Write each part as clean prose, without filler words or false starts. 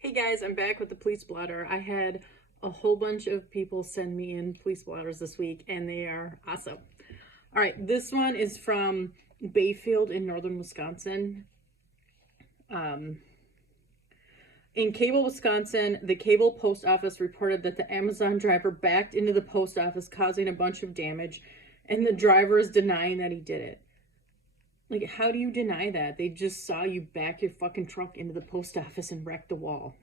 Hey guys, I'm back with the police blotter. I had a whole bunch of people send me in police blotters this week, and they are awesome. All right, this one is from Bayfield in northern Wisconsin. In Cable, Wisconsin, the Cable post office reported that the Amazon driver backed into the post office, causing a bunch of damage, and the driver is denying that he did it. Like, how do you deny that? They just saw you back your fucking truck into the post office and wreck the wall.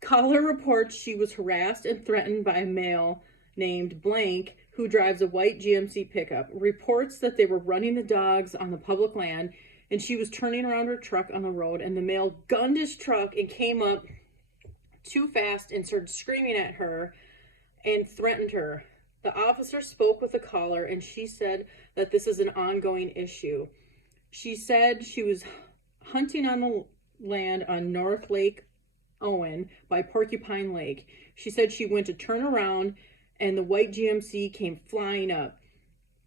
Caller reports she was harassed and threatened by a male named Blank who drives a white GMC pickup. Reports that they were running the dogs on the public land and she was turning around her truck on the road, and the male gunned his truck and came up too fast and started screaming at her and threatened her. The officer spoke with the caller, and she said that this is an ongoing issue. She said she was hunting on the land on North Lake Owen by Porcupine Lake. She said she went to turn around, and the white GMC came flying up.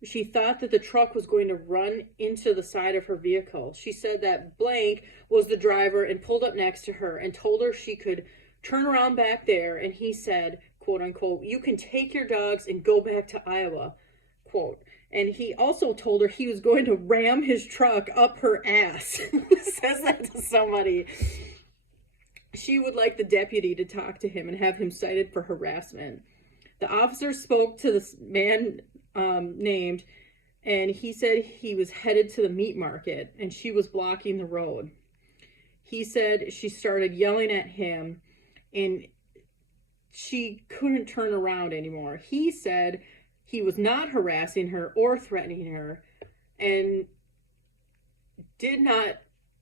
She thought that the truck was going to run into the side of her vehicle. She said that Blank was the driver and pulled up next to her and told her she could turn around back there, and he said, quote unquote, "You can take your dogs and go back to Iowa," quote. And he also told her he was going to ram his truck up her ass. Says that to somebody. She would like the deputy to talk to him and have him cited for harassment. The officer spoke to this man named, and he said he was headed to the meat market and she was blocking the road. He said she started yelling at him and she couldn't turn around anymore. He said he was not harassing her or threatening her and did not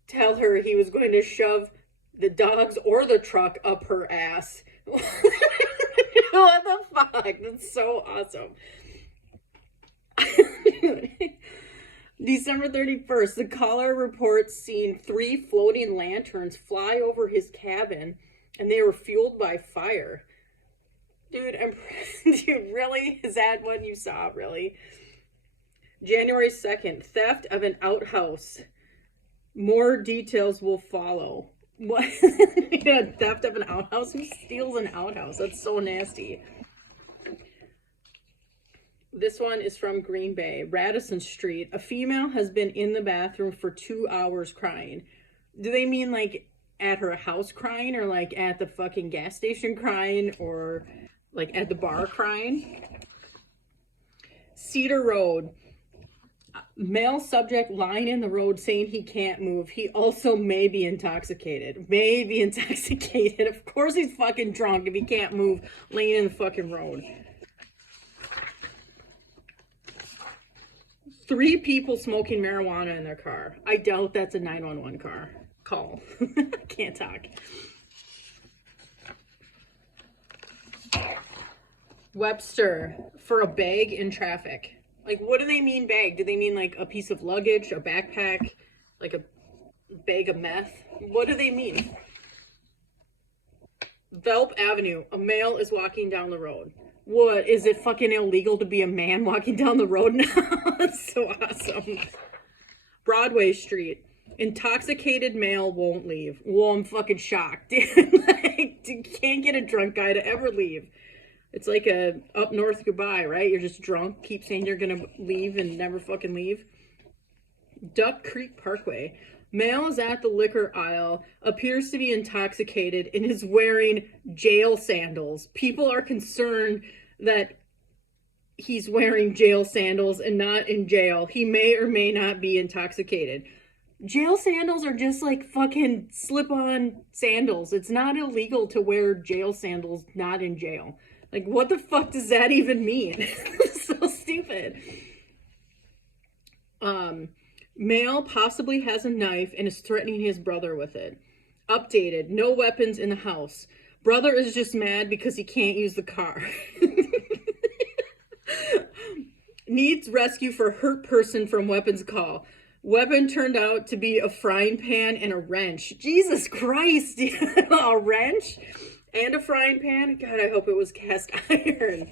tell her he was going to shove the dogs or the truck up her ass. What the fuck? That's so awesome. December 31st, the caller reports seeing 3 floating lanterns fly over his cabin, and they were fueled by fire. Dude, dude, really? Is that what you saw, really? January 2nd, theft of an outhouse. More details will follow. What? Yeah, theft of an outhouse? Who steals an outhouse? That's so nasty. This one is from Green Bay, Radisson Street. A female has been in the bathroom for 2 hours crying. Do they mean like at her house crying, or like at the fucking gas station crying, or like at the bar crying? Cedar Road. Male subject lying in the road saying he can't move. He also may be intoxicated. May be intoxicated. Of course he's fucking drunk if he can't move laying in the fucking road. 3 people smoking marijuana in their car. I doubt that's a 911 call. Can't talk. Webster, for a bag in traffic. Like, what do they mean bag? Do they mean like a piece of luggage, a backpack, like a bag of meth? What do they mean? Velp Avenue, a male is walking down the road. What, is it fucking illegal to be a man walking down the road now? That's so awesome. Broadway Street, intoxicated male won't leave. Well, I'm fucking shocked, dude. Like, you can't get a drunk guy to ever leave. It's like a up north goodbye, right? You're just drunk, keep saying you're gonna leave and never fucking leave. Duck Creek Parkway. Male is at the liquor aisle, appears to be intoxicated, and is wearing jail sandals. People are concerned that he's wearing jail sandals and not in jail. He may or may not be intoxicated. Jail sandals are just like fucking slip-on sandals. It's not illegal to wear jail sandals not in jail. Like, what the fuck does that even mean? So stupid. Male possibly has a knife and is threatening his brother with it. Updated, no weapons in the house. Brother is just mad because he can't use the car. Needs rescue for hurt person from weapons call. Weapon turned out to be a frying pan and a wrench. Jesus Christ, a wrench? And a frying pan? God, I hope it was cast iron.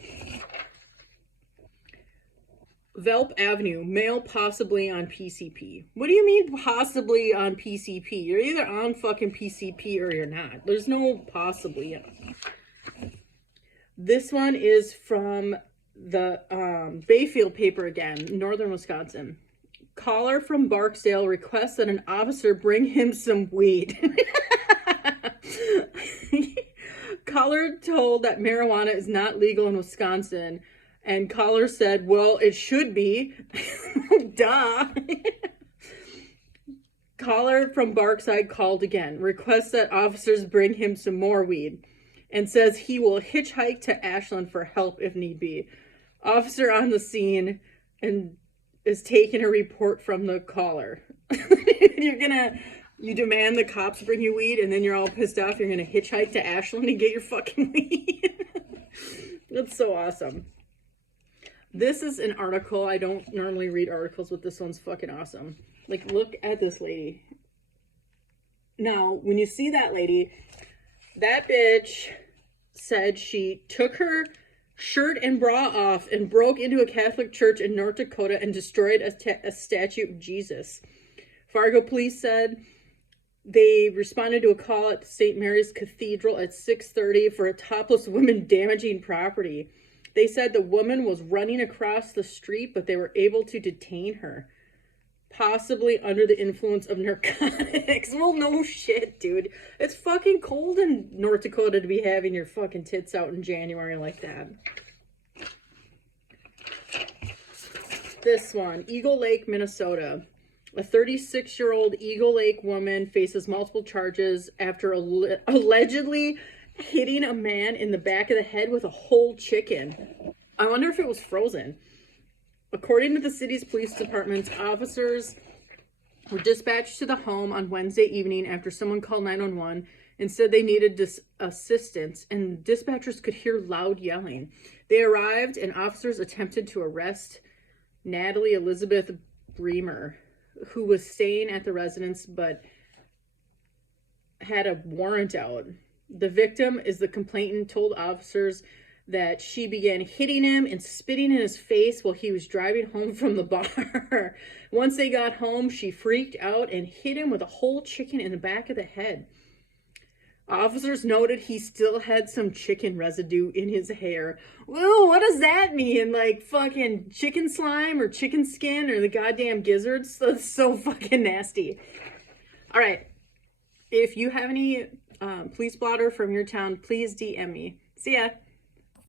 Velp Avenue, male possibly on PCP. What do you mean possibly on PCP? You're either on fucking PCP or you're not. There's no possibly. This one is from the Bayfield paper again, northern Wisconsin. Caller from Barksdale requests that an officer bring him some weed. Caller told that marijuana is not legal in Wisconsin. And caller said, well, it should be. Duh. Caller from Barkside called again, requests that officers bring him some more weed, and says he will hitchhike to Ashland for help if need be. Officer on the scene and is taking a report from the caller. You demand the cops bring you weed, and then you're all pissed off. You're gonna hitchhike to Ashland and get your fucking weed. That's so awesome. This is an article. I don't normally read articles, but this one's fucking awesome. Like, look at this lady. Now, when you see that lady, that bitch said she took her shirt and bra off and broke into a Catholic church in North Dakota and destroyed a statue of Jesus. Fargo police said they responded to a call at St. Mary's Cathedral at 6:30 for a topless woman damaging property. They said the woman was running across the street, but they were able to detain her, possibly under the influence of narcotics. Well, no shit, dude. It's fucking cold in North Dakota to be having your fucking tits out in January like that. This one, Eagle Lake, Minnesota. A 36-year-old Eagle Lake woman faces multiple charges after allegedly hitting a man in the back of the head with a whole chicken. I wonder if it was frozen. According to the city's police department, officers were dispatched to the home on Wednesday evening after someone called 911 and said they needed assistance, and dispatchers could hear loud yelling. They arrived and officers attempted to arrest Natalie Elizabeth Bremer, who was staying at the residence but had a warrant out. The victim, is the complainant, told officers that she began hitting him and spitting in his face while he was driving home from the bar. Once they got home, she freaked out and hit him with a whole chicken in the back of the head. Officers noted he still had some chicken residue in his hair. Whoa, what does that mean? Like fucking chicken slime or chicken skin or the goddamn gizzards? That's so fucking nasty. All right. If you have any police blotter from your town, please DM me. See ya.